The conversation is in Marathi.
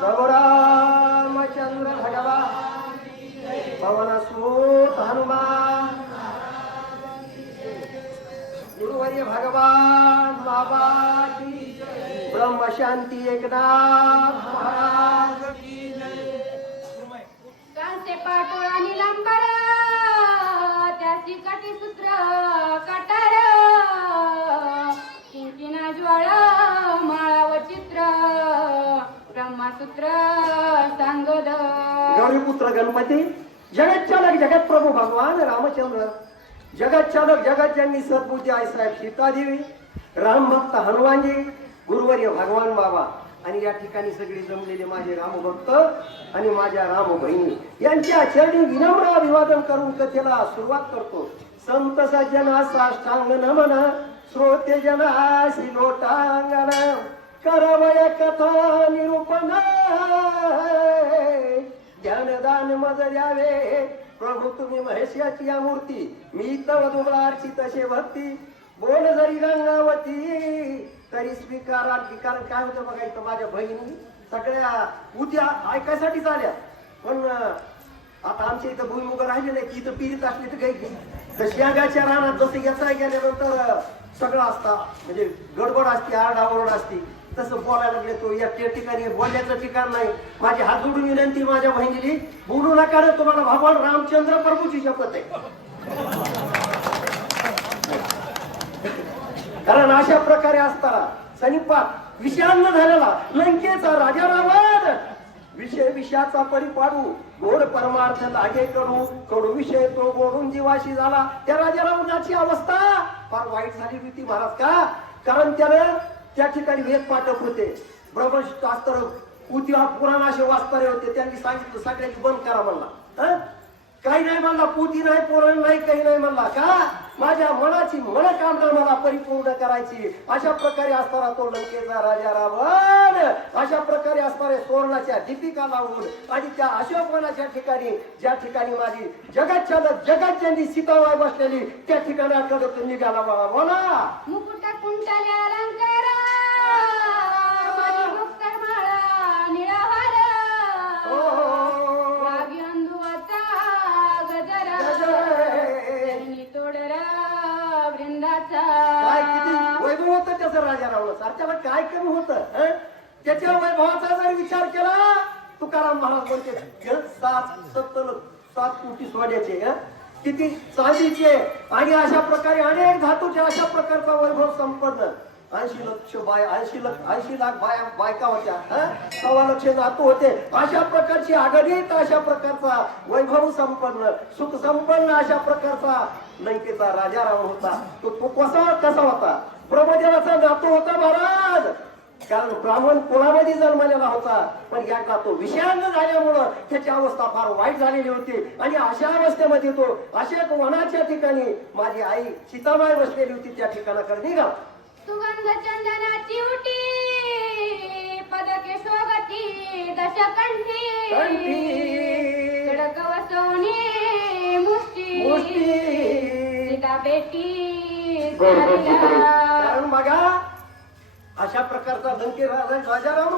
प्रभु रामचंद्र भगवान पवन सुत हनुमान गुरुवर्य भगवान बाबा की ब्रह्म शांती एकनाथ महाराज की कांसे पाटोळा निलंबर त्याची कटी सूत्र कटार किंकिना ज्वाळा माळा व चित्र ब्रह्मसूत्र सांगद गौरीपुत्र गणपती जगतचालक जगत प्रभू भगवान रामचंद्र जगतचालक जगत ज्यांनी सद्बुद्धी आई साहेब सीतादेवी राम भक्त हनुमानजी गुरुवर्य भगवान बाबा आणि या ठिकाणी सगळे जमलेले माझे रामभक्त आणि माझ्या राम बहिणी यांच्या चरणी विनम्र अभिवादन करून कथेला सुरुवात करतो. संत सज्जना साष्टांग नमन श्रोते जनासी लोटांगण करवय कथा निरूपण ज्ञानदान मज द्यावे प्रभू तुम्ही महेशाची या मूर्ती मी तव दुबळा अर्चित असे भक्ती बोल जरी गंगावती तरी स्वीकारा कारण काय होतं बघायचं माझ्या बहिणी सगळ्या उद्या ऐकायसाठी झाल्या पण आता आमच्या इथं भुईमुग राहिले नाही की इथं पिरीत असली तर काही तर शेंगाच्या रानात जसं याचा गेल्यानंतर सगळं असता म्हणजे गडबड असते आरडाओरड असते तसं बोलायला लागले तो या ठिकाणी बोलण्याचं ठिकाण नाही. माझी हात जोडून विनंती माझ्या बहिणीली बोलू नका रे तुम्हाला भगवान रामचंद्र प्रभूची शपथ आहे. कारण अशा प्रकारे असताना सनिपात विषान्न झालेला लंकेचा राजा रावण विषय विषयाचा परिपाडू गोड परमार्थ लागे करू कडू विषय तो गोडून जीवाशी झाला. त्या राजा रावणाची अवस्था फार वाईट झाली होती महाराज का कारण त्याला त्या ठिकाणी वेद पाठक होते ब्रह्मशास्त्र पुतिहा पुराण असे वाचणारे होते. त्यांनी सांगितलं सगळ्यांनी बंद करा म्हणला काही नाही म्हणला पुती नाही पुराण नाही काही नाही म्हणला का माझ्या मनाची मनोकामना मला परिपूर्ण करायची. अशा प्रकारे असताना तो लंकेचा राजा रावण अशा प्रकारे असणारे सुवर्णाच्या दीपिका लावून आणि त्या अशोकवनाच्या ठिकाणी ज्या ठिकाणी माझी जगतचालक जगत ज्यांनी सीताबाई बसलेली त्या ठिकाणी आठवत निघाला मला बोला मुकुट कुंडल्या अलंकार माझी मुक्तर माळा निळाहार वागी अंधुवाचा गजरा चरणी तोडरा वृंदाचा काय किती वैभव होतं त्याचं राजा रावणाचं त्याला काय कमी होतं त्याच्या वैभवाचा जर विचार केला तुकाराम महाराज म्हणते 7 कोटी सोन्याचे किती चांदीचे आणि अशा प्रकारे अनेक धातूचे अशा प्रकारचा वैभव संपन्न 80 लाख बायका होत्या 1.25 लाख धातू होते. अशा प्रकारची आघाडीत अशा प्रकारचा वैभव संपन्न सुख संपन्न अशा प्रकारचा लंकेचा राजा रावण होता. तो कसा होता ब्रह्मदेवाचा नातू होता महाराज कारण ब्राह्मण कुळामध्ये जन्मलेला होता पण याचा तो विषयांग झाल्यामुळं त्याची अवस्था फार वाईट झालेली होती आणि अशा अवस्थेमध्ये तो अशा वनाच्या ठिकाणी माझी आई सीताबाई बसलेली होती त्या ठिकाणाकडे निघाला. सुगंध चंदनाची उटी पदके शोभती दशकंठी खडक वसवणी मुष्टी सीता बेटी कारण बघा अशा प्रकारचा लंके राजा राम